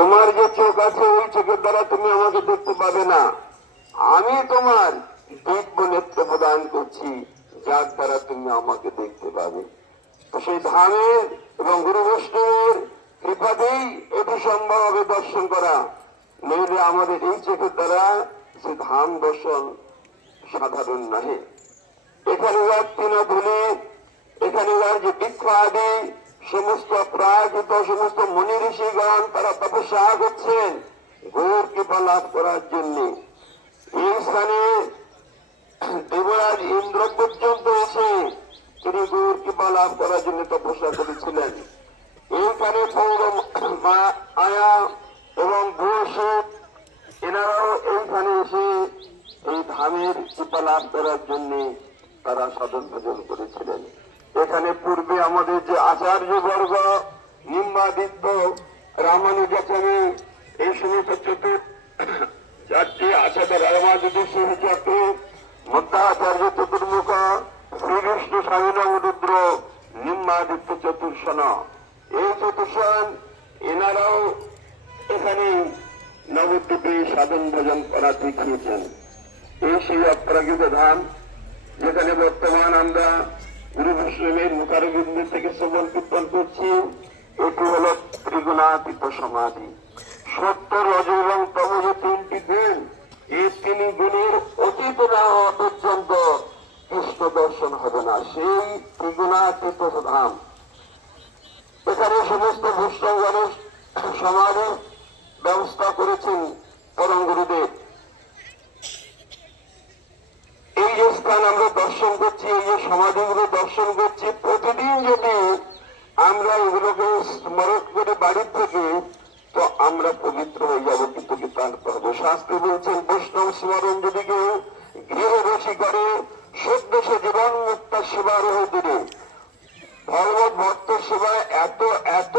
তোমার যে চোখ আছে ওই চোখের দ্বারা তুমি আমাকে দেখতে পাবে না, আমি তোমার দিব্য নেত্র প্রদান করছি যার দ্বারা তুমি আমাকে দেখতে পাবে। তো সেই ধামের এবং গুরু বৈষ্ণবের কৃপাতেই এটি সম্ভব হবে দর্শন করা, নইলে আমাদের এই চোখের দ্বারা সে ধাম দর্শন সাধারণ নহে। এখানকার তৃণধুলি, এখানকার যে বৃক্ষ আদি সমস্ত প্রাকৃত সমস্ত মুনি ঋষিগণ তারা তপস্যা করছেন গৌর কৃপা লাভ করার জন্য। এই স্থানে দেবরাজ ইন্দ্র পর্যন্ত এসে তিনি গৌর কৃপা লাভ করার জন্য তপস্যা করেছিলেন। এইখানে আয়া এবং ভূষিত এনারাও এইখানে এসে এই ধামের কৃপা লাভ করার জন্য তারা সাধন ভজন করেছিলেন। এখানে পূর্বে আমাদের যে আচার্য বর্গ নিম্বাদিত্য রামানুজাচার্য এই সমস্ত চারটি আচার্য রামানুজ চক্র মধ্যাচার্য চতুর্মুখ শ্রীকৃষ্ণ স্বামী নবরুদ্র নিম্বাদিত্য চতুর্শন, এই চতুর্শন এনারাও এখানে নবদ্বীপে সাধন ভজন করা দেখিয়েছেন। এই সেই অপ্রাকৃত ধাম যেখানে বর্তমান আমরা গুরু বৈষ্ণবের মুখারবিন্দ থেকে শ্রবণ কীর্তন করছি। এটি হল ত্রিগুণাতীত সমাধি। সত্য, রজ এবং তম যে তিনটি গুণ, এই তিন গুণের অতীত না হওয়া পর্যন্ত কৃষ্ণ দর্শন হবে না। সেই ত্রিগুণাতীত ধাম এখানে সমস্ত বৈষ্ণবগণের সমাধির ব্যবস্থা করেছেন পরম গুরুদেব। এই যে স্থান আমরা দর্শন করছি, এই যে সমাধিগুলো দর্শন করছি, প্রতিদিন যদি আমরা এগুলোকে স্মরণ করে বাড়ির থেকে, তো আমরা পবিত্র হয়ে যাবো, কিন্তু কৃতার্থ হবে। শাস্ত্রে বলছেন বৈষ্ণব স্মরণ যদি কেউ গৃহবাসী করে সদ্য সে জীবন মুক্ত সেবার হয়ে দূরে। ভগবত ভক্ত সেবায় এত এত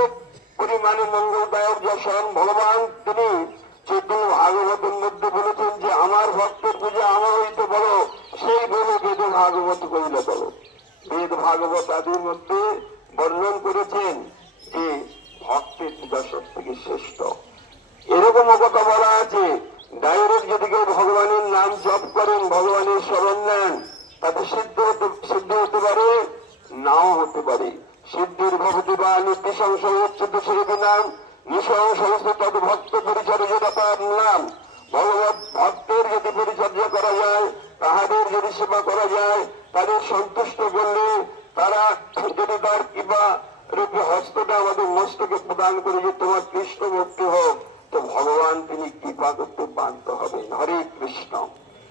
পরিমাণে মঙ্গলদায়ক যে স্বয়ং ভগবান তিনি চৈতন্য ভাগবতের মধ্যে বলেছেন যে আমার ভক্তের পূজা আমার হইতে বলো, সেই বলে বেদ ভাগবত কইলে বলো। বেদ ভাগবত আদির মধ্যে বর্ণন করেছেন যে ভক্তের পূজা সব থেকে শ্রেষ্ঠ। এরকম কথা বলা আছে, ডাইরেক্ট যদি কেউ ভগবানের নাম জপ করেন, ভগবানের স্মরণ নেন, তাতে সিদ্ধ হতে পারে, নাও হতে পারে। সিদ্ধির ভবতি বা নিত্য সংশয় উচ্চত সেরকম নাম নিঃসংশয় তদ ভক্ত পরিচর্যার নাম। ভগবত ভক্তের যদি পরিচর্যা করা যায়, তাহাদের যদি সেবা করা যায়, তাদের সন্তুষ্ট করলে তারা যদি তার কিংবা রূপে হস্তটা আমাদের মস্তকে প্রদান করে যে তোমার কৃষ্ণ ভক্তি হোক, তো ভগবান তিনি কৃপা করতে বাধ্য হবেন। হরে কৃষ্ণ।